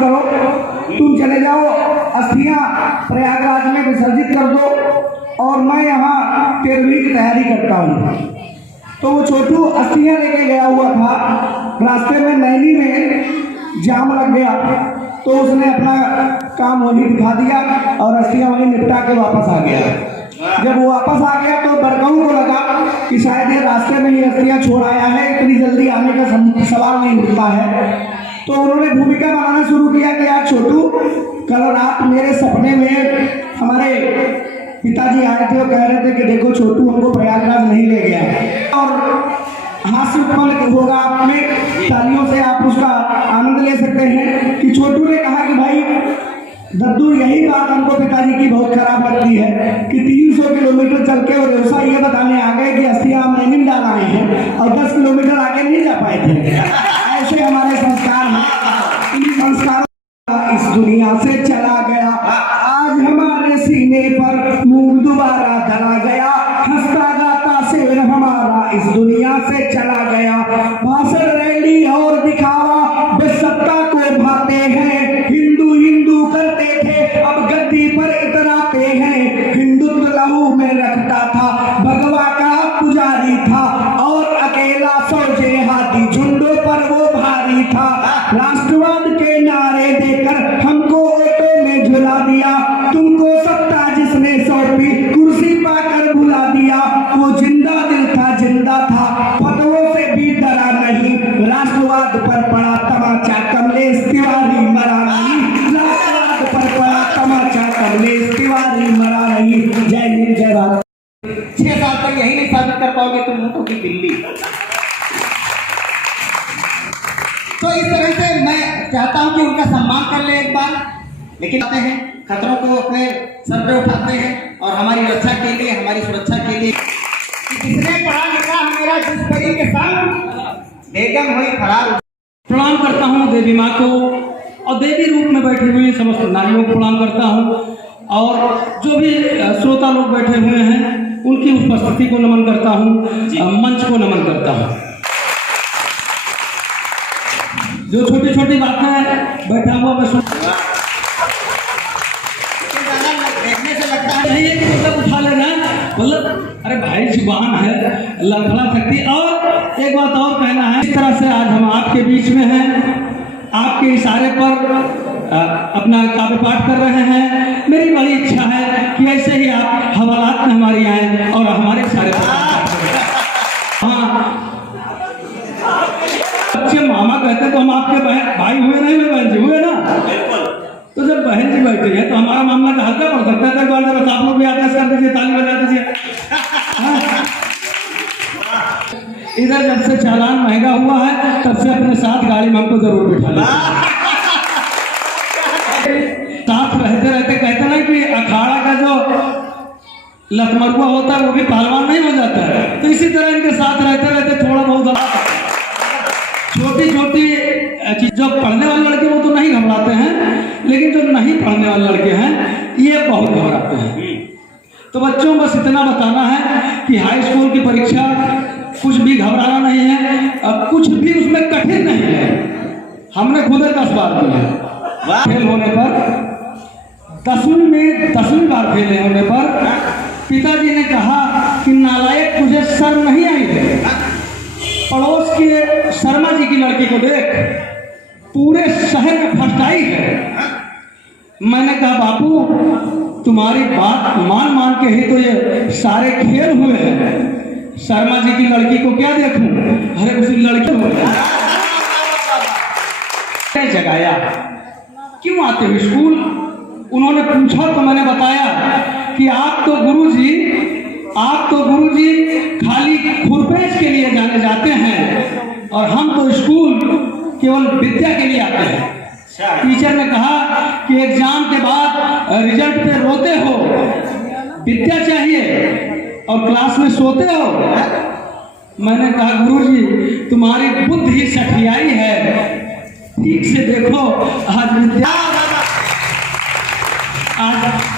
करो, तुम चले जाओ, अस्थियां प्रयागराज में विसर्जित कर दो और मैं यहाँ 13वीं की तैयारी करता हूँ। तो वो छोटू अस्थियां लेके गया हुआ था, रास्ते में नैनी में जाम लग गया तो उसने अपना काम वहीं दिखा दिया और अस्थियां वहीं निपटा के वापस आ गया। जब वो वापस आ गया तो बड़काऊ को लगा कि शायद ये रास्ते में ही अस्थियां छोड़ आया है, इतनी जल्दी आने का सवाल नहीं उठता है। तो उन्होंने भूमिका बनाना शुरू किया कि यार छोटू, कल रात मेरे सपने में हमारे पिताजी आए थे और कह रहे थे कि देखो छोटू हमको प्रयागराज नहीं ले गया। और हास्य उत्पन्न होगा आप में, तालियों से आप उसका आनंद ले सकते हैं कि छोटू ने कहा कि भाई दद्दू, यही बात हमको पिताजी की बहुत खराब लगती है कि 300 किलोमीटर चल के और व्यवसाय ये बताने आ गए कि अस्थियां हम नैनी में डाल आए हैं और 10 किलोमीटर आगे नहीं जा पाए थे। ऐसे हमारे संस्कार हैं। इन संस्कारों इस दुनिया से चला गया, आज हमारे सीने पर मूंग दोबारा धरा गया, हंसता गाता शेर हमारा इस दुनिया से चला गया। भाषण, रैली और दिखावा बेसत्ता को भाते हैं, हिंदू हिंदू करते थे अब गद्दी पर इतराते हैं। हिंदुत्व लहू में रखता था, भगवा का पुजारी था और अकेला फौजे हाथी झुंडों पर वो भारी था। राष्ट्रवाद के नारे देकर हमको ऑटो में झुला दिया, तुमको सत्ता जिसने सौंपी कुर्सी पाकर भुला दिया। वो जिंदा दिल था, जिंदा था, फतवों से भी डरा नहीं, राष्ट्रवाद पर पड़ा तमाचा कमलेश तिवारी मरा नहीं, राष्ट्रवाद पर पड़ा तमाचा कमलेश तिवारी मरा नहीं। जय हिंद, जय भारत। 6 साल तक यही नहीं साबित कर पाओगे तुम मोटो की दिल्ली। तो इस तरह से मैं चाहता हूं कि उनका सम्मान कर ले एक बार, लेकिन आते हैं खतरों को अपने सर पे उठाते हैं और हमारी रक्षा के लिए, हमारी सुरक्षा के लिए किसने पढ़ा लिखा मेरा जिस परी के संग बेगम हुई फरार। प्रणाम करता हूँ देवी माँ को और देवी रूप में बैठी हुई समस्त नारियों को प्रणाम करता हूँ और जो भी श्रोता लोग बैठे हुए हैं उनकी उपस्थिति को नमन करता हूँ, मंच को नमन करता हूँ। जो छोटी छोटी बातें बैठा हुआ मैं सुन देखने से लगता है नहीं है कि मतलब उठा लेना, मतलब अरे भाई जुबान है, लड़खड़ा सकती। और एक बात और कहना है, इस तरह से आज हम आपके बीच में हैं, आपके इशारे पर अपना काव्य पाठ कर रहे हैं। मेरी बड़ी इच्छा है कि ऐसे ही आप हवालात में हमारी आए और हमारे इशारे पर हाँ, बच्चे मामा कहते तो हम आपके बहन भाई हुए नहीं, मैं बहन जी हुए ना। तो जब बहन जी बैठे हैं तो हमारा मामला का हल्का पड़ सकता है। तो एक बार जब आप लोग भी आदेश कर दीजिए, ताली बजा दीजिए। इधर जब से चालान महंगा हुआ है तब से अपने साथ गाड़ी में हमको जरूर बिठा लीजिए। साथ रहते रहते कहते ना कि अखाड़ा का जो लखमरुआ होता है वो भी पहलवान नहीं हो जाता है। तो इसी तरह इनके साथ रहते रहते थोड़ा बहुत छोटी छोटी चीज, जो पढ़ने वाले लड़के वो तो नहीं घबराते हैं, लेकिन जो नहीं पढ़ने वाले लड़के हैं ये बहुत घबराते हैं। तो बच्चों बस इतना बताना है कि हाई स्कूल की परीक्षा कुछ भी घबराना नहीं है, कुछ भी उसमें कठिन नहीं है। हमने खुद 10 बार दी है। फेल होने पर 10वीं बार फेल होने पर पिताजी ने कहा कि नालायक तुझे शर्म नहीं आई है, पड़ोस के शर्मा जी की लड़की को देख, पूरे शहर में फर्स्ट आई है। मैंने कहा बापू तुम्हारी बात मान मान के ही तो ये सारे खेल हुए हैं, शर्मा जी की लड़की को क्या देखूं, अरे उसी लड़की को जगाया, क्यों आते हो स्कूल? उन्होंने पूछा तो मैंने बताया कि आप तो गुरुजी खाली खुरपेश के लिए जाने जाते हैं और हम तो स्कूल केवल विद्या के लिए आते हैं। टीचर ने कहा कि एग्जाम के बाद रिजल्ट पे रोते हो, विद्या चाहिए और क्लास में सोते हो। मैंने कहा गुरुजी तुम्हारी बुद्धि सठियाई है, ठीक से देखो आज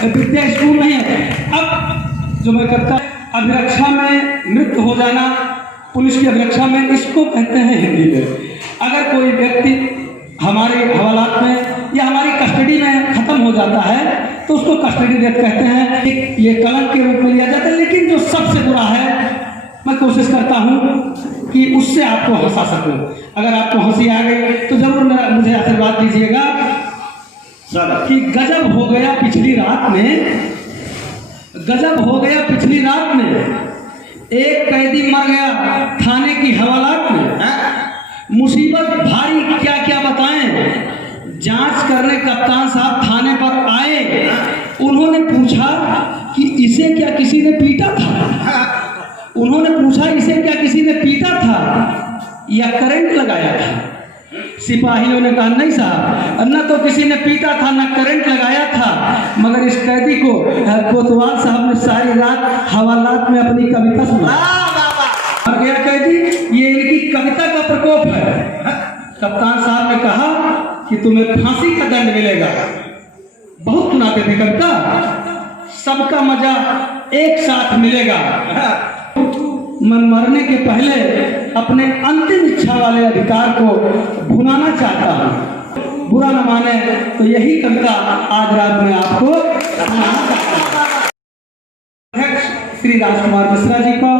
विद्या स्कूल नहीं है। अब जो मैं करता अभिरक्षा में मृत्यु हो जाना, पुलिस की अभिरक्षा में, इसको कहते हैं हिंदी में। अगर कोई व्यक्ति हमारे हवालात में या हमारी कस्टडी में खत्म हो जाता है तो उसको कस्टडी डेथ कहते हैं, ये कलंक के रूप में लिया जाता है। लेकिन जो सबसे बुरा है, मैं कोशिश करता हूँ कि उससे आपको हंसा सकूं। अगर आपको हंसी आ गई तो जरूर मुझे आशीर्वाद दीजिएगा कि गजब हो गया पिछली रात में, गजब हो गया पिछली रात में, एक कैदी मर गया थाने की हवालात में। मुसीबत भारी क्या क्या बताएं, जांच करने कप्तान साहब थाने पर आए। उन्होंने पूछा कि इसे क्या किसी ने पीटा था, उन्होंने पूछा इसे क्या किसी ने पीटा था या करंट लगाया था। सिपाहियों ने कहा नहीं साहब, न तो किसी ने पीटा था न करंट लगाया था, मगर इस कैदी को कोतवाल साहब ने सारी रात हवालात में अपनी कविता सुना। और गया कैदी, ये इनकी कविता का प्रकोप है। कप्तान साहब ने कहा कि तुम्हें फांसी का दंड मिलेगा। बहुत सुनाते थे कविता, सबका मजा एक साथ मिलेगा। मैं मरने के पहले अपने अंतिम इच्छा वाले अधिकार को भुनाना चाहता हूँ। बुरा न माने तो यही कविता आज रात में आपको सुनाना चाहता हूँ। अध्यक्ष श्री राजकुमार मिश्रा जी को,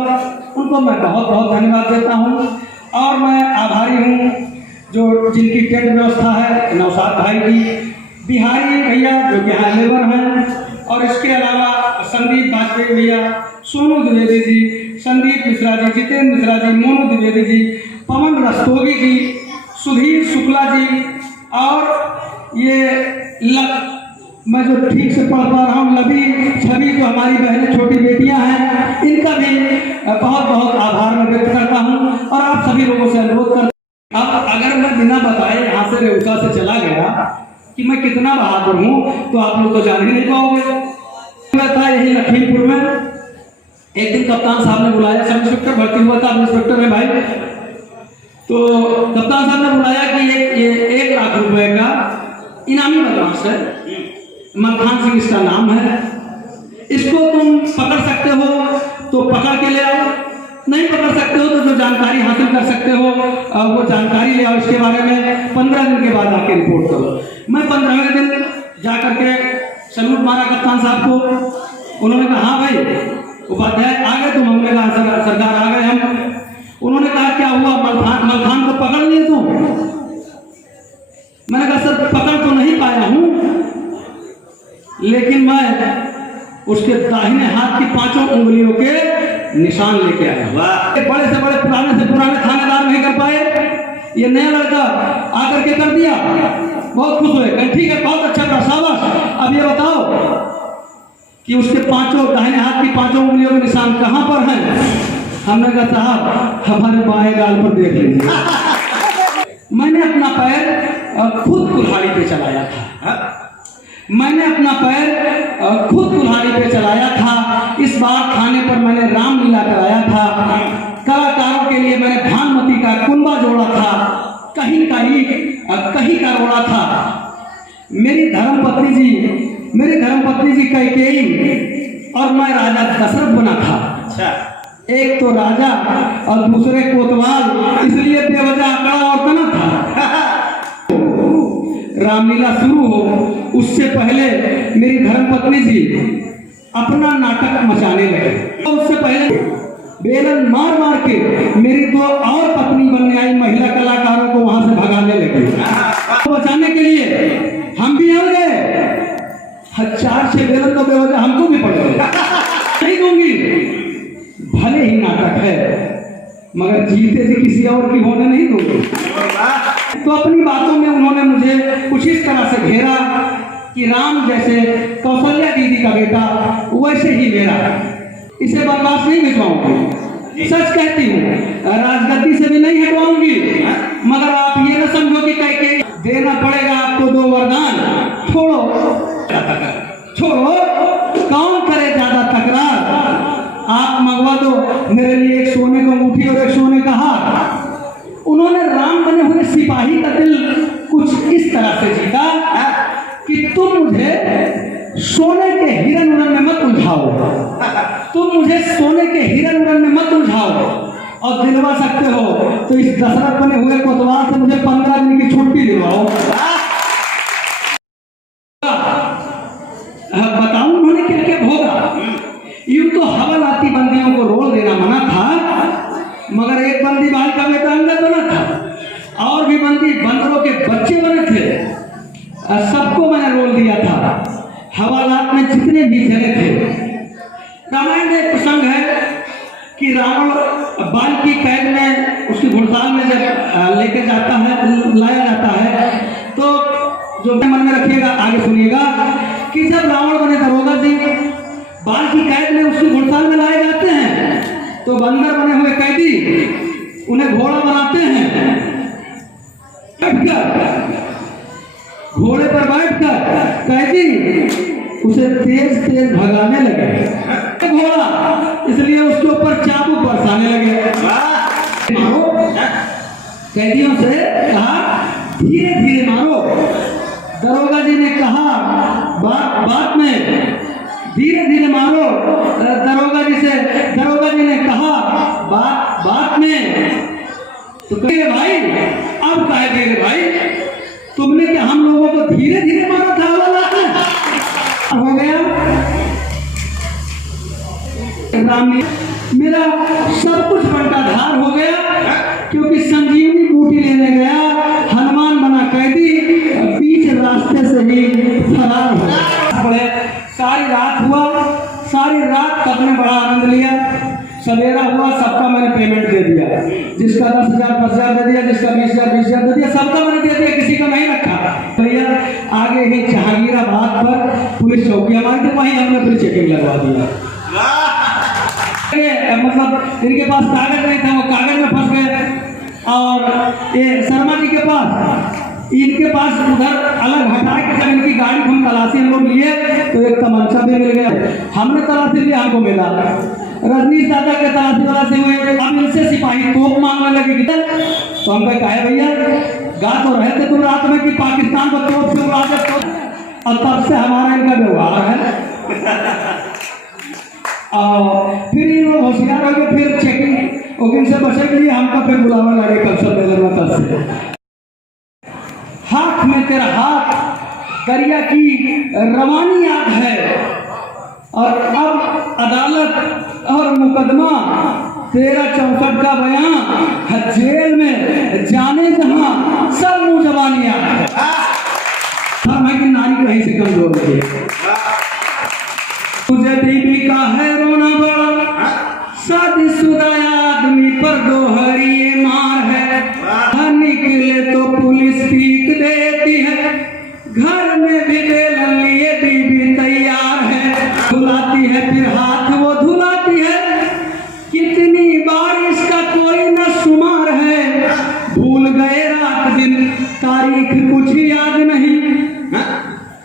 उनको मैं बहुत बहुत धन्यवाद देता हूँ। और मैं आभारी हूँ जो जिनकी टेंट व्यवस्था है, नौशाद भाई की, बिहारी भैया जो कि यहाँ लेबर हैं, और इसके अलावा संदीप वाजपेयी भैया, सोनू द्विवेदी जी, संदीप मिश्रा जी, जितेंद्र मिश्रा जी, मोनू द्विवेदी जी, पवन रस्तोगी जी, सुधीर शुक्ला जी, और ये मैं जो ठीक से पढ़ पा रहा हूँ लवी छवि, जो हमारी बहनें छोटी बेटियां हैं, इनका भी बहुत बहुत आभार मैं व्यक्त करता हूँ। और आप सभी लोगों से अनुरोध करता हूँ, अब अगर मैं बिना बताए यहाँ से रेउसा से चला गया कि मैं कितना बहादुर हूँ तो आप लोग तो जान ही नहीं पाओगे। मैं था यही लखीमपुर में, एक दिन कप्तान साहब ने बुलाया, सब इंस्पेक्टर भर्ती हुआ था, अब इंस्पेक्टर है भाई, तो कप्तान साहब ने बुलाया कि ये 1 लाख रुपए का इनामी बदमाश है, मलखान सिंह इसका नाम है, इसको तुम पकड़ सकते हो तो पकड़ के ले आओ, नहीं पकड़ सकते हो तो जो जानकारी हासिल कर सकते हो वो जानकारी ले आओ, इसके बारे में 15 दिन के बाद आके रिपोर्ट करो। मैं 15वें दिन जा करके सलूट मारा कप्तान साहब को। उन्होंने कहा हाँ भाई उपाध्याय आ गए तुम? हमने कहा सरकार आ गए हम। उन्होंने कहा क्या हुआ, मलखान को पकड़ लिए तुम? मैंने कहा सर पकड़ तो नहीं पाया हूं, लेकिन मैं उसके दाहिने हाथ की 5 उंगलियों के निशान लेके आया। बड़े से बड़े पुराने से पुराने थानेदार नहीं कर पाए, ये नया लड़का आकर के कर दिया। बहुत खुश हुए, कहीं ठीक है बहुत अच्छा कर, शाबाश। अब ये बताओ कि उसके 5 दाहिने हाथ की 5 उंगलियों के निशान कहां पर हैं? हमने कहा साहब हमारे बाएं गाल पर देख लीजिए। मैंने अपना पैर खुद कुल्हाड़ी पे चलाया था, मैंने अपना पैर खुद कुल्हाड़ी पे चलाया था। इस बार थाने पर मैंने रामलीला कराया था, कलाकारों के लिए मैंने भानुमति का कुंबा जोड़ा था, कहीं का रोड़ा था। मेरी धर्मपत्नी जी कैकेयी और मैं राजा दशरथ बना था। अच्छा, एक तो राजा और दूसरे कोतवाल, इसलिए बेवजह आंकड़ा और तना था। रामलीला शुरू हो उससे पहले मेरी धर्मपत्नी जी अपना नाटक मचाने लगे। उससे पहले बेलन मार मार के मेरी 2 और पत्नी बनने आई महिला कलाकारों को वहां से भगाने लगे। तो बचाने के लिए हम भी आ गए, 4-6 बेलन तो बेवजह हमको भी पड़ गए। नहीं दूंगी, भले ही नाटक है मगर जीते जी किसी और की होने नहीं दूंगी। तो अपनी बातों में उन्होंने मुझे कुछ इस तरह से घेरा कि राम जैसे कौशल्या दीदी का बेटा वैसे ही मेरा, इसे बर्दाश्त नहीं भिजवाऊंगी। सच कहती हूँ, राजगद्दी से भी नहीं हटवाऊंगी, मगर आप ये न समझो कि कह के देना पड़ेगा आपको 2 वरदान। छोड़ो, कौन करे ज्यादा तकरार, आप मंगवा दो मेरे लिए एक सोने का अंगूठी और एक सोने का हार। उन्होंने राम बने हुए सिपाही का दिल कुछ इस तरह से जीता कि तुम मुझे सोने के हिरन उड़न में मत उलझाओ, तुम मुझे सोने के हिरन उड़न में मत उलझाओ, और दिलवा सकते हो तो इस दशरथ बने हुए कोतवाल से मुझे 15 दिन की छुट्टी दिलवाओ। लक्ष्मण जी बंदरों के बच्चे बने थे, सबको मैंने रोल दिया था, हवालात में जितने भी जगह थे। रामायण में एक प्रसंग है कि रावण बाल की कैद में उसकी घुड़साल में जब लेके जाता है, लाया जाता है, तो जो मन में रखिएगा आगे सुनिएगा कि जब रावण बने दरोगा जी बाल की कैद में उसकी घुड़साल में लाए जाते हैं, तो बंदर बने हुए कैदी उन्हें घोड़ा बनाते हैं, घोड़े पर बैठकर कैदी उसे तेज तेज भगाने लगे घोड़ा, इसलिए उसके ऊपर चाबुक बरसाने लगे। कैदियों से कहा धीरे धीरे मारो। दरोगा जी ने कहा बात में धीरे धीरे मारो। दरोगा जी ने कहा बात में तो कहे भाई अब कहे देंगे भाई तुमने क्या हम लोगों को धीरे धीरे मारा था हो गया राम मेरा सब कुछ बंटाधार हो गया, क्योंकि संजीवनी बूटी लेने गया हनुमान बना कैदी, बीच रास्ते से ही फरार हो गया। सारी रात हुआ, सारी रात सबने बड़ा आनंद लिया। सवेरा हुआ, सबका मैंने पेमेंट दे दिया, जिसका 10,000 10,000 दे दिया, जिसका 20,000 20,000 दे दिया, सबका मैंने दे दिया, किसी का नहीं रखा। भैया आगे ही जहांगीराबाद पर पुलिस चौकी हमारी थी, वहीं हमने फिर चेकिंग लगवा दिया। मतलब इनके पास कागज नहीं था, वो कागज में फंस गए। और ये शर्मा जी के पास इनके पास उधर अलग हटा के जब इनकी गाड़ी हम तलाशी हम लोग लिए तो एक तमंचा भी मिल गया। हमने तलाशी लिया, हमको मिला। रजनीश दादा के तलाशी तलाशी हुए, अब इनसे सिपाही तोप मांगने लगे किधर, तो हम कहे भैया गा तो रहे थे तुम रात में कि पाकिस्तान को तोप से उड़ा दे, और तब से हमारा इनका व्यवहार है। और फिर इन लोग होशियार हो गए, फिर चेकिंग ओकिंग से बचे के लिए हमका फिर बुलावा लगे कल्चर नगर से। हाथ में तेरा हाथ दरिया की रवानी याद है, और अब अदालत और मुकदमा तेरा 64 का बयान, जेल में जाने जहां सब मुंह जबानी याद है। मैं कि नारी कहीं से कमजोर नहीं है। तुझे बीबी का है रोना बड़ा, शादीशुदा आदमी पर दोहरी मार है। निकले तो पुलिस पीक देती है, घर में भी बेलन लिए बीबी तैयार है। धुलाती है फिर हाथ वो धुलाती है, कितनी बारिश का कोई न शुमार है। भूल गए रात दिन तारीख कुछ याद नहीं,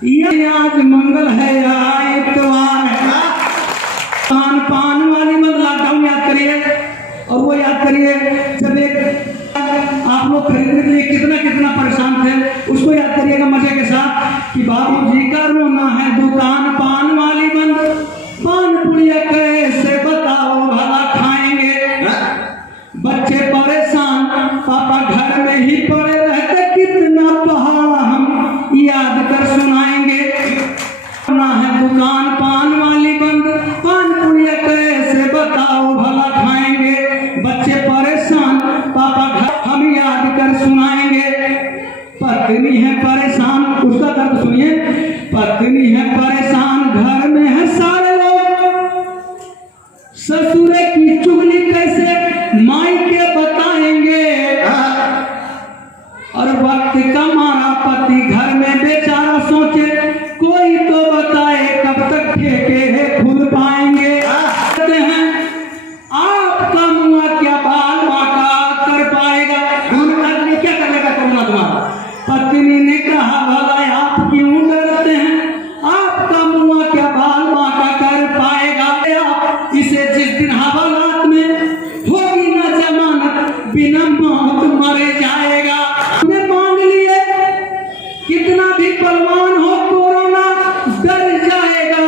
ये आज मंगल है या इतवार है। पान वाली मत लॉकडाउन याद करिए, और वो याद करिए जब एक आप लोग खरीदने के लिए कितना कितना परेशान थे, उसको याद करिएगा मजे के साथ कि बाबूजी का रोना है दुकान पान वाली बंद, पान पुड़िया कैसे बताओ भला खाएंगे। बच्चे परेशान पापा घर में ही पड़े रहते, कितना पहाड़ हम याद कर सुनाएंगे। रोना है दुकान पान वाली बंद, पान पुड़िया कैसे बताओ भला खाएंगे। बच्चे परेशान पापा घर हम याद कर सुनाएंगे। पत्नी है परेशान, उसका दर्द सुनिए। पत्नी है परेशान, घर में है सारे लोग, ससुरे की चुगली कैसे माई के बताएंगे। और वक्त का मारा पति घर में बेचारा सोचे, कोई तो बताए कब तक ठेके खुद पाएंगे। कहते हैं आपका मुआ क्या बाल बाका कर पाएगा, क्या कर लेगा कोरोना तुम्हारा। पत्नी ने कहा भला आप क्यों डरते हैं, आपका मुआ क्या बाल बाका कर पाएगा। आप इसे जिस दिन हवालात में होगी ना जमानत, बिना मौत मरे जाएगा। मान लिए कितना भी बलवान हो कोरोना डर जाएगा,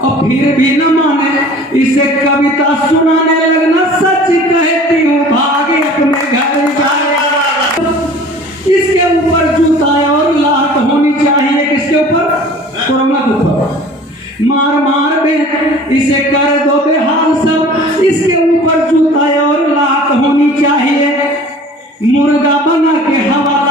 और फिर भी न माने इसे कविता सुनाने लगना। सच कहती हूँ भागे अपने घर जाएगा। इसके ऊपर जूता और लात होनी चाहिए, किसके ऊपर, कोरोना के ऊपर। मार मार में इसे कर दो बेहाल सब, इसके ऊपर जूता और लात होनी चाहिए। मुर्गा बना के हवा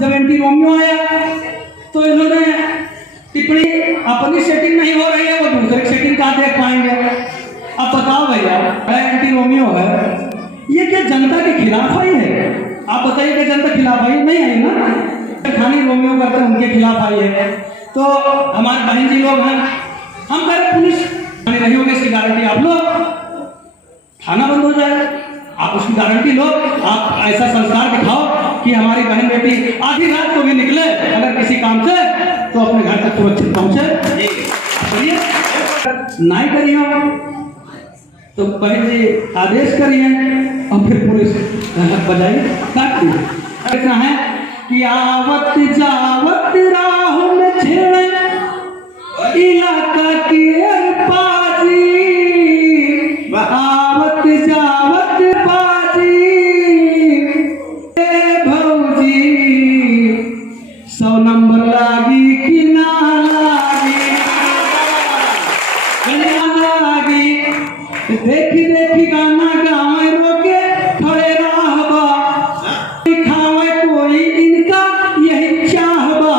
जब एंटी रोमियो आया तो इन्होंने टिप्पणी अपनी सेटिंग नहीं हो रही है, वो दूसरे की सेटिंग कहाँ देख पाएंगे। अब बताओ भैया, एंटी रोमियो है, ये क्या जनता के खिलाफ आई है? आप बताइए कि जनता खिलाफ आई नहीं आई ना, खाली रोमियो करते हैं उनके खिलाफ आई है। तो हमारे बहन जी लोग हैं, हम कह रहे पुलिस नहीं होगी, इसकी गारंटी आप लो, थाना बंद हो जाए, आप उसकी गारंटी लो, आप ऐसा संस्कार दिखाओ कि हमारी बहन बेटी आधी रात को भी निकले अगर किसी काम से तो अपने घर तक सुरक्षित पहुंचे। करिए नहीं करिए तो बहन जी आदेश करिए और फिर पुलिस बजाई काट दी। ऐसा है कि आवत जावत राह में छेड़े इलाका के पाजी, आवत जावत पाजी भौजी 100 नंबर लागी कि ना लागी, लागी देखी देखी गाना गावे रोके खड़े रहबा, दिखावे कोई इनका यही चाहबा,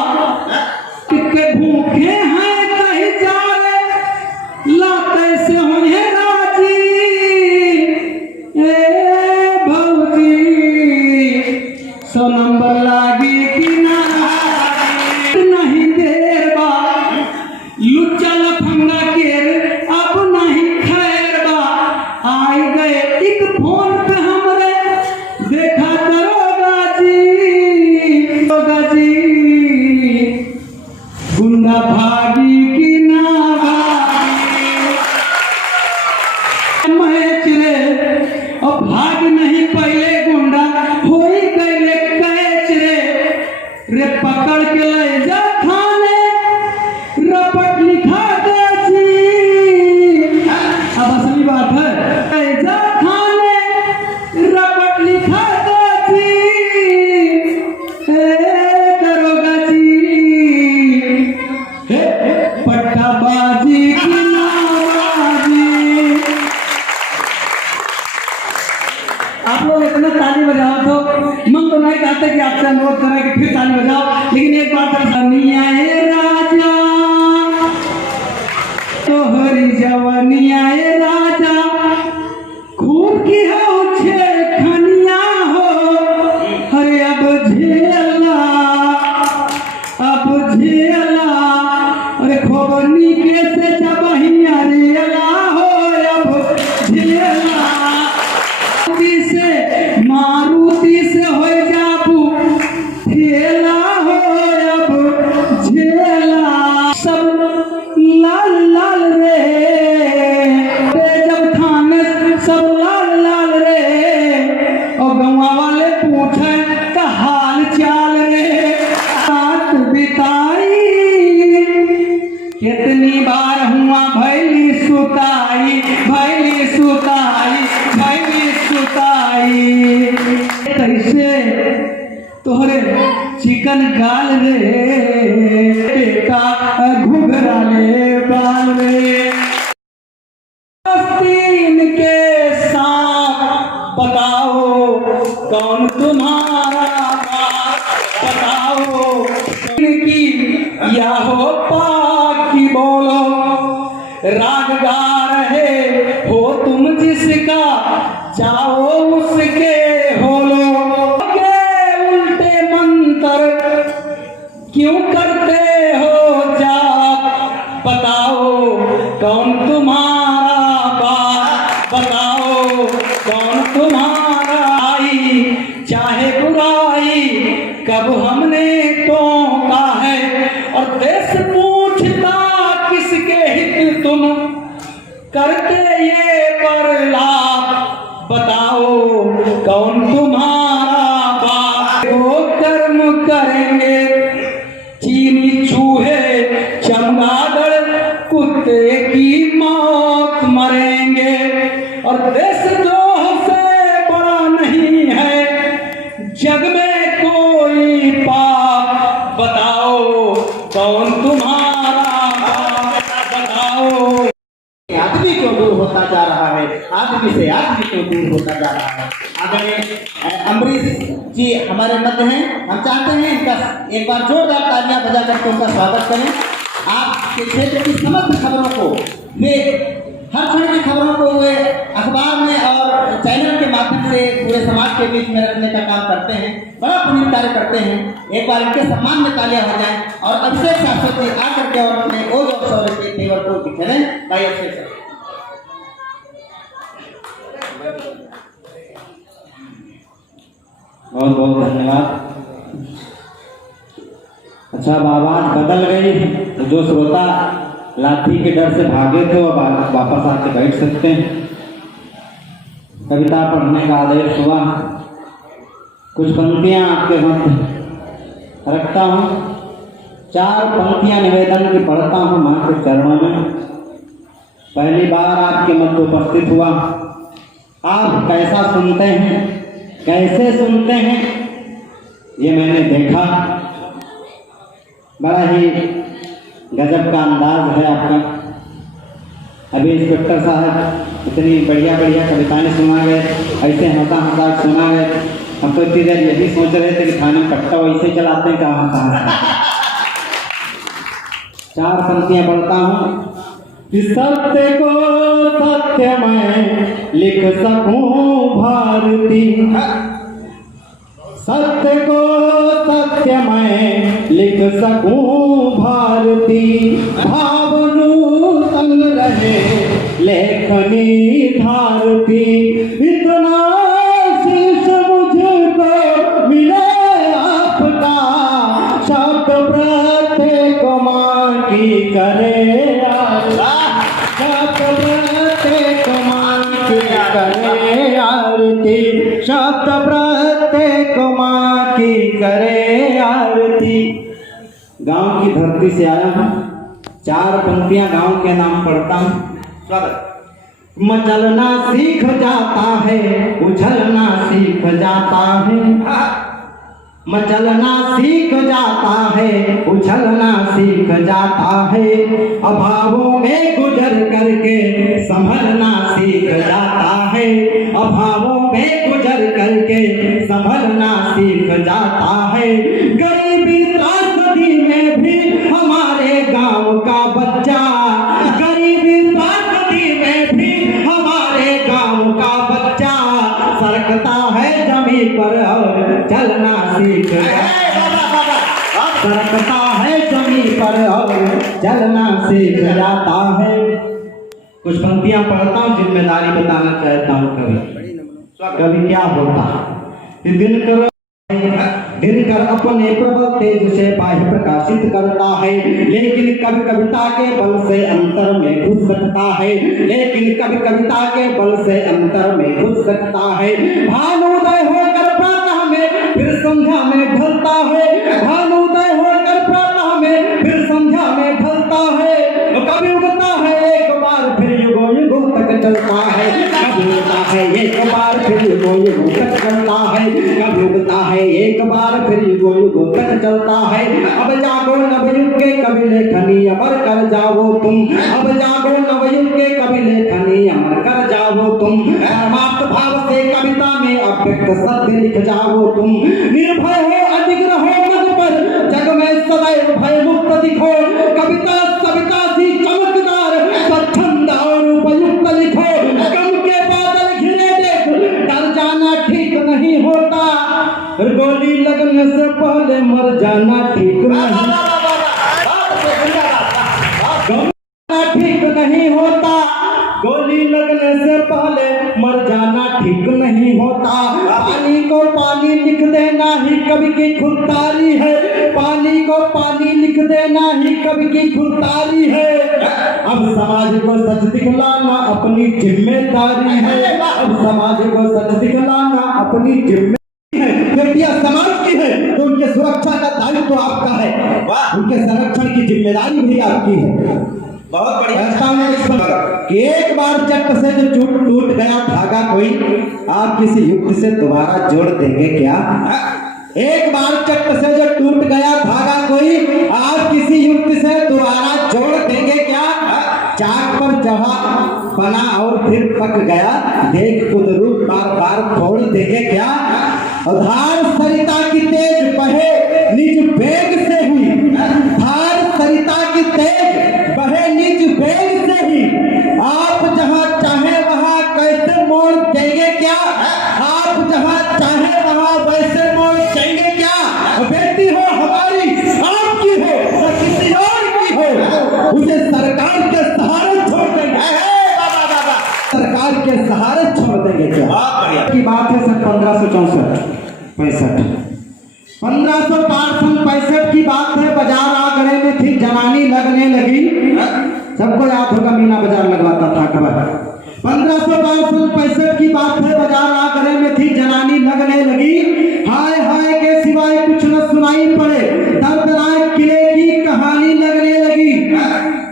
के भूखे हैं कहीं जाए लाते से होए राजी, ए भौजी 100 नंबर लागी कि ना लागी, नहीं देर बा लुच्चा लफंगा केर अब नहीं खैर बा, आई गए एक फोन पे हमरे देखा दरोगा जी गुंडा भागी कि ना भागी, मैच रे और भाग नहीं पहले गुंडा हो गए कैच रे पकड़ के ले जा थाने रपट लिखा दे जी। अब असली बात है, ले जा थाने रपट लिखा दे जी, दरोगा जी पट्टाबाजी की नाबाजी। आप लोग इतना ताली बजाओ तो मन तो नहीं चाहते कि आपसे अनुरोध करें कि फिर ताली बजाओ, लेकिन एक बात है, जवनिया राजा तोहरी जवनिया राजा खूब की हो छे खनिया हो, अरे अब झेला अरे खोबनी के से जबहिया रेला हो, अब झेला से मारुति से हो जाबू ठेला हो, अब झेला सब लाल लाल रे जब थाने सब लाल लाल रे, और गौवा वाले पूछे तो हाल चाल रे, रात बिताई कितनी बार हुआ भैली सुताई, भैली सुताई, भैली सुताई, कैसे तोहरे चिकन गाल रे बेटा घुघरा ले बाल रे, आस्तीन के साथ बताओ कौन तुम्हारा बाप, बताओ की या हो पाकी बोलो, राग गा रहे हो तुम जिसका जाओ उसके होलो, के उल्टे मंत्र क्यों करते हो जाप, बताओ कौन तुम्हारा बाप, बताओ कौन तुम्हारा आई, चाहे बुराई कब हमने टोका है, और देश पूछता किसके हित तुम करते ये पर लाभ, बताओ कौन तुम्हारा बाप, वो कर्म करेंगे चीनी चूहे चमगादड़ कुत्ते की मौत मरेंगे, और देशद्रोह से बड़ा नहीं है जग में कोई पाप, हमारे मध्य हैं। हम चाहते हैं इनका एक बार जोरदार तालियां बजा करके उनका स्वागत करें। आपके क्षेत्र की समस्त खबरों को वे हर क्षण की खबरों को वे अखबार में और चैनल के माध्यम से पूरे समाज के बीच में रखने का काम करते हैं। बड़ा पुनीत कार्य करते हैं। एक बार इनके सम्मान में तालियां हो जाएं और अभिषेक शाश्वत जी आकर के और अपने ओज और शौर्य के तेवर को दिखाएं। भाई अभिषेक सर। बहुत बहुत धन्यवाद। अच्छा, अब आवाज बदल गई तो जो श्रोता लाठी के डर से भागे थे वो वापस आके बैठ सकते हैं। कविता पढ़ने का आदेश हुआ। कुछ पंक्तियां आपके मध्य रखता हूँ। 4 पंक्तियां निवेदन की पढ़ता हूँ मां के चरणों में। पहली बार आपके मध्य उपस्थित हुआ। आप कैसा सुनते हैं, कैसे सुनते हैं, ये मैंने देखा। बड़ा ही गजब का अंदाज है आपका। अभी इंस्पेक्टर साहब इतनी बढ़िया बढ़िया कविताएं सुना गए, ऐसे हंसा हंसा सुना गए। हम तो इतनी देर यही सोच रहे थे कि थाने में पट्टा वैसे ही चलाते हैं कहाँ कहाँ। 4 पंक्तियां पढ़ता हूँ। कि सत्य को सत्य मैं लिख सकूं भारती, सत्य को सत्य मैं लिख सकूं भारती, भावनूतन रहे लेखनी धारती, इतना शीश मुझको मिले आपका, शब्द प्रत्येक मां की करे शब्द प्रत्येक मां की करे आरती। गांव की धरती से आया हूं। 4 पंक्तियां गांव के नाम पढ़ता हूं। स्वागत। मचलना सीख जाता है, उछलना सीख जाता है, मचलना सीख जाता है, उछलना सीख जाता है, अभावों में गुजर करके संभलना सीख जाता है, अभावों में गुजर करके संभलना सीख जाता है। गरीबी त्रासदी में भी हमारे गांव का बच्चा, गरीबी त्रासदी में भी हमारे गांव का बच्चा सरकता है जमीन पर और चलना सीख सरकता है जमीन पर और चलना सीख जाता है। कुछ पंक्तियां पढ़ता हूँ, जिम्मेदारी बताना चाहता हूँ। कभी क्या होता दिनकर अपने प्रबल तेज से बाह्य प्रकाशित करता है, लेकिन कभी कविता के बल से अंतर में घुस सकता है, लेकिन कभी कविता के बल से अंतर में घुस सकता है। भानुदय होकर प्रातः में फिर संध्या में ढलता है, भानुदय होकर प्रातः में फिर संध्या में ढलता है, कभी उगता है एक बार फिर युगों युगों तक चलता है, कभी उगता है एक बार फिर युगों युगों तक चलता है, कभी उगता है एक बार फिर युगों युगों तक चलता है। अब जागो नवयुग के कवि लेखनी अमर कर जाओ तुम, अब जागो नवयुग के कवि लेखनी अमर कर जाओ तुम, परमात्म भाव से कविता में अव्यक्त सत्य लिख जाओ तुम। निर्भय हो अडिग रहो मन पर, जग में सदैव भय मुक्त दिखो, कविता सविता सी चमकदार स्वच्छंद और उपयुक्त लिखो। गम के बादल घिरे देख डर जाना ठीक नहीं होता, गोली लगने से पहले मर जाना ठीक नहीं, ठीक नहीं होता, गोली लगने से पहले मर जाना ठीक नहीं होता। पानी को पानी लिख देना ही कवि की खुददारी है, पानी को पानी लिख देना ही कवि की खुददारी है। अब समाज को सच दिखलाना अपनी जिम्मेदारी है, अब समाज को सच दिखलाना अपनी जिम्मेदारी है। व्यक्तियां समाज की है तो उनके सुरक्षा का दायित्व तो आपका है, उनके संरक्षण की जिम्मेदारी भी आपकी है। बहुत बढ़िया। कि एक बार चट से जो टूट गया धागा कोई, आप किसी युक्ति से दोबारा जोड़ देंगे क्या? एक बार चट से जो टूट गया धागा कोई, आप किसी युक्ति से दोबारा जोड़ देंगे क्या? चाक पर जवा बना और फिर पक गया, देख खुद रूप बार बार फोड़ देंगे क्या? धार सरिता की तेज बहे निज वेग से ही, धार सरिता की तेज बहे निज वेग से ही, आप जहां चाहे वहां कैसे मोड़ देंगे क्या, आप जहां चाहे वहां वैसे मोड़ देंगे क्या, बेटी हो हमारी आपकी हो या किसी और की हो, उसे सरकार के सहारे छोड़ देंगे, सरकार के सहारे छोड़ देंगे क्या। की बात है सन 1565 की बात है। बाजार आगरे में थी जवानी लगने लगी, सबको याद होगा मीना बाजार लगवाता था अकबर। 1565 की बात है। बाजार आगरे में थी जवानी लगने लगी, हाय हाय के सिवाय कुछ न सुनाई पड़े, दर्दनाक किले की कहानी लगने लगी।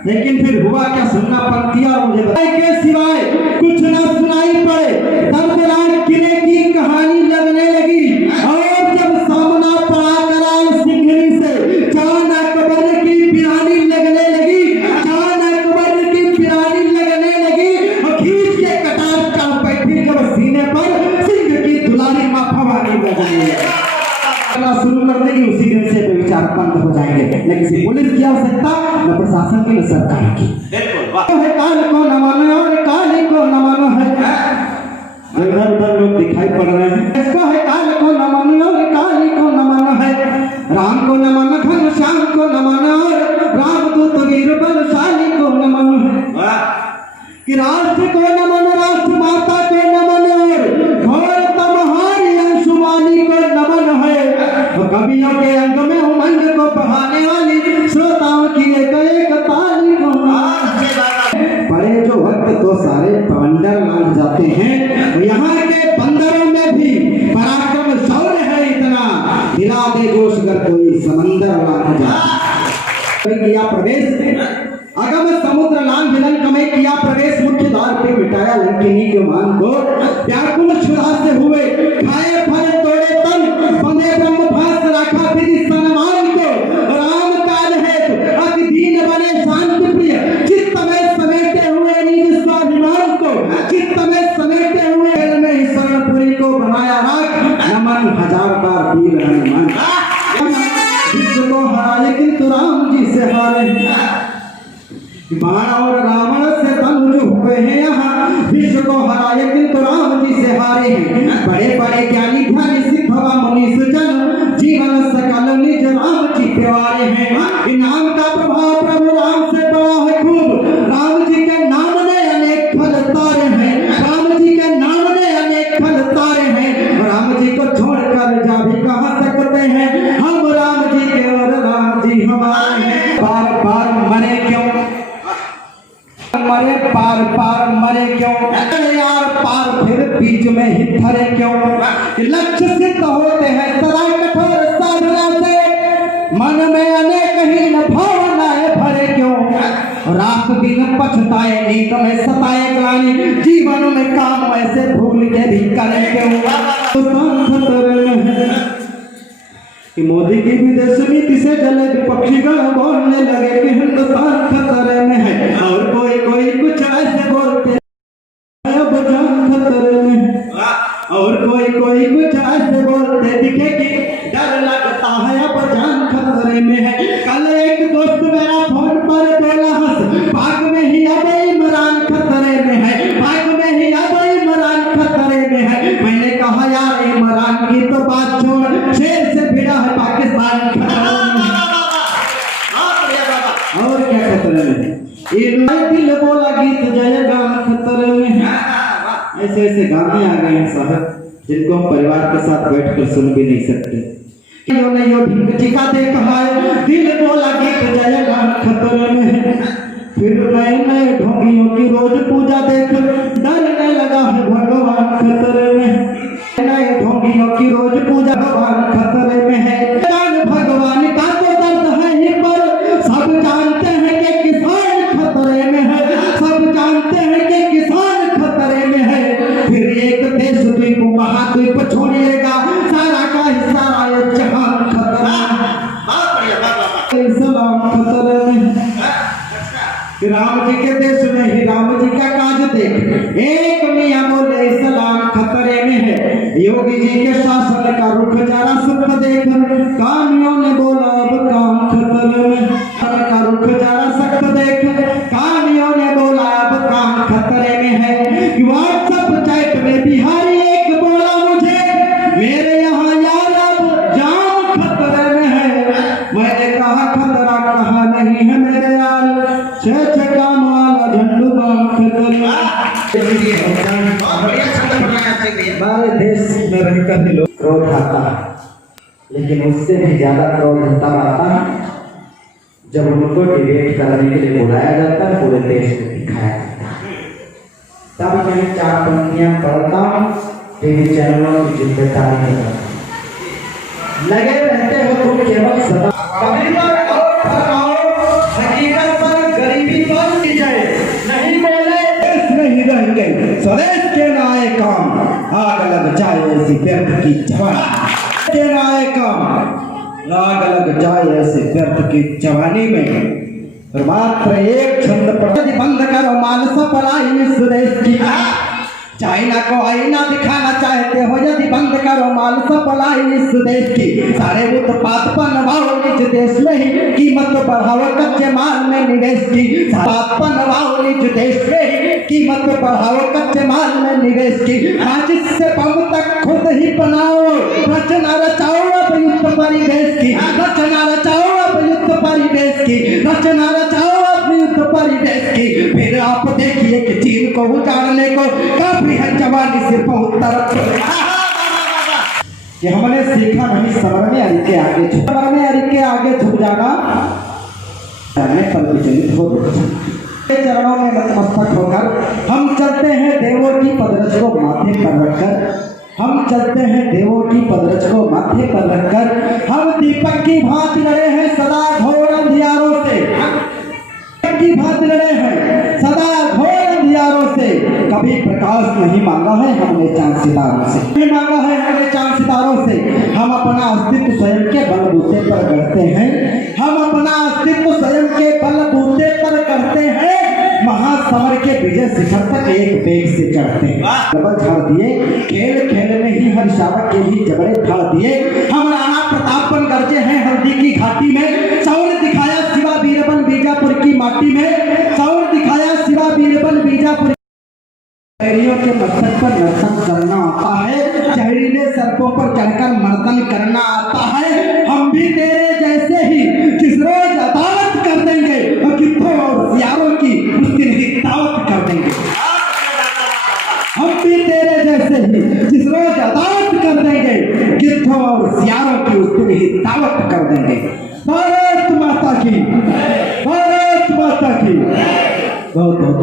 लेकिन फिर हुआ क्या सुनना पंक्तियां मुझे बताए के सिवाय कुछ न सुनाई पड़े, दर्दनाक किले की कहानी लगने लगी। और जब सामना पड़ा कराल सिंघनी से, जान अकबर की पिरानी लगने लगी, जान अकबर की पिरानी लगने लगी। और खींच के कटार चढ़ बैठी जब सीने पर, सिंह की दुलारी मां भवानी लगने शुरू कर देगी, उसी दिन से विचार बंद हो जाएंगे। न किसी पुलिस की आवश्यकता, न प्रशासन की, न सरकार की। काल को नमन और काली को नमन है, इधर उधर लोग दिखाई पड़ रहे हैं। इसको है काल को नमन और काली को नमन है, राम को नमन, घनश्याम को नमन और रामदूत वीर बलशाली को नमन है। कि राष्ट्र को नमन, राष्ट्र माता को नमन और घोर तमहारी अंशुमानी को नमन है। कवियों के अंग में उमंग को बहाने वाली श्रोताओं की एक ताली को। बड़े जो वक्त तो सारे बंदर लाग जाते हैं, यहाँ के बंदरों में भी पराक्रम शौर्य है इतना, हिला दे जोश अगर कोई समंदर लाग जाए। किया प्रवेश अगम समुद्र लांग हिलन कमे, किया प्रवेश मुख्य द्वार पे मिटाया लंकिनी के मान को। व्याकुल क्षुधा से हुए खाए फल तोड़े तन, बंधे ब्रह्म भास रखा विधि सन्मान को। राम काल है अति दीन बने शांति प्रिय, चित्त में समेटे हुए निज स्वाभिमान को, चित्त में समेटे हुए दिल में ही शरणपुरी को बनाया राख। नमन हजार बार वीर हनुमान, विश्व को हराए किंतु राम जी से हारे। बाण और रावण से धनुष हुए हैं यहाँ, विश्व को हराए किंतु राम जी से हारे हैं। बड़े बड़े ज्ञानी ध्यानी सिद्ध भवा मनीष जन, जीवन सकल निज राम जी प्यारे हैं। नाम का प्रभाव प्रभु राम से बड़ा है खूब, राम जी के नाम ने अनेक फल तारे हैं, राम जी के नाम ने अनेक फल तारे हैं। राम जी को छोड़कर जा भी कहा सकते हैं, हम राम जी के और राम जी हमारे हैं। बार बार मरे क्यों, मरे पार पार मरे क्यों, यार पार फिर बीच में ही धरे क्यों। लक्ष्य सिद्ध होते हैं सदा कठोर साधना से, मन में अनेक हीन भावनाएं भरे क्यों। रात दिन पछताए, नींद में सताए ग्लानि, जीवन में काम ऐसे भूल के भी करे क्यों। कि मोदी की विदेश नीति से जले पक्षीगण बोलने लगे कि हिंदुस्तान खतरे में है, और कोई कोई कुछ ऐसे बोलते अब जान खतरे में है, और कोई कोई कुछ ऐसे बोलते दिखे कि डर लगता है अब जान खतरे में है। कल एक दोस्त मेरा फोन पर बोला हंस, पाक में ही अब इमरान खतरे में है, पाक में ही अब इमरान खतरे में है। मैंने कहा यार इमरान की तो बात छोड़, शेर से भिड़ा है पाकिस्तान खतरे में। और क्या खतरे में, दिल बोला गीत जयगान खतरे में। ऐसे ऐसे गाने आ गए हैं साहब, जिनको हम परिवार के साथ बैठकर सुन भी नहीं सकते। यो ढींग टीका देख है, दिल बोला गीत जयगान खतरे में। फिर नए नए ढोंगियों की रोज पूजा देख डरने लगा है भगवान खतरे में। नए ढोंगियों की रोज पूजा भगवान खतरे में है। भगवान का तो दर्द है ही, पर सब जानते हैं कि किसान खतरे में है, सब जानते हैं कि किसान खतरे में है। फिर एक देश द्वीप महाद्वीप छोड़िएगा, सारा का सारा ये जहान खतरा, इस्लाम खतरे में। राम जी के देश में ही राम जी का काज देख, एक मियां बोले इस्लाम खतरे में है। योगी जी के शासन का रुख जरा सख्त देख, कानियों ने बोला अब काम खतरे में, का रुख जरा सख्त देख, कानियों ने बोला अब काम खतरे में है। व्हाट्सएप चैट में बिहारी एक बोला मुझे, मेरे यहाँ यार अब जान खतरे में है। मैंने कहा खतरा कहा नहीं है मेरे यार, छे काम वाला झंडू काम खतरे में। बहुत बढ़िया शब्द बोला आपने भैया। हमारे देश में रहकर भी लोग क्रोध आता है, लेकिन उससे भी ज्यादा क्रोध तब आता है जब उनको डिबेट करने के लिए बुलाया जाता है, पूरे देश में दिखाया जाता है। तब मैं 4 पंक्तियां पढ़ता हूँ, टीवी चैनलों की जिम्मेदारी नहीं करता। लगे रहते हो तुम केवल सदा, कभी पर और फरमाओ, हकीकत पर गरीबी पर की जाए, नहीं बोले देश में ही रहेंगे, स्वदेश के नाए काम, आग लग जाए ऐसी व्यर्थ की जवानी के नाए काम, आग लग जाए ऐसे व्यर्थ की जवानी में। और मात्र एक छंद पर बंद करो मान सपलाई इस देश की, चाइना को आईना दिखाना चाहते हो यदि बंद करो माल सप्लाई इस देश की, सारे उत्पाद बनवाओ निज देश में ही, कीमत बढ़ाओ कच्चे माल में निवेश की, उत्पाद बनवाओ निज देश में ही, कीमत बढ़ाओ कच्चे माल में निवेश की, माचिस से बम तक खुद ही बनाओ, रचना रचाओ अब युद्ध परिवेश की, रचना रचाओ अब युद्ध परिवेश की, रचना रचाओ अब युद्ध परिवेश की। फिर आप देखिए कि चीन को उजाड़ने को काफी है जवानी से बहुत तरफ। कि हमने सीखा नहीं सबर में अरी के आगे झुक, सबर में अरी के आगे झुक जाना, पर विचलित हो चरणों में नतमस्तक होकर हम चलते हैं देवों की पदरज को माथे पर रखकर, हम चलते हैं देवों की पदरज को माथे पर रखकर, हम दीपक की भांति लड़े हैं सदा घोर अंधियारों से, की भांति लड़े हैं सदा घोर अंधियारों से, कभी प्रकाश नहीं मांगा है हमने चांद सितारों से, नहीं मांगा है हमने चांद सितारों से। हम अपना अस्तित्व स्वयं के बलबूते पर गढ़ते हैं, हम अपना अस्तित्व स्वयं के बलबूते पर करते हैं, महासमर के विजय शिखर तक एक वेग से चढ़ते हैं। झाड़ दिए खेल खेल में ही हर शावक के ही जबड़े फाड़ दिए, हम राणा प्रतापन गरजे हैं हल्दी की घाटी में, सौर दिखाया शिवा बीरबल बीजापुर की माटी में, सौर दिखाया शिवा बीरबल बीजापुर शहरियों के मस्तक पर नर्तन करना आता है, जहरीले सर्पों पर चढ़कर मर्दन करना आता है। हम भी तेरे जैसे ही जिस रोज अदालत कर देंगे और कितों और सियारों की उस दिन ही दावत कर देंगे, हम भी तेरे जैसे ही जिस रोज अदालत कर देंगे, कितों और सियारों की उस दिन ही दावत कर देंगे। भारत माता की, भारत माता की। बहुत बहुत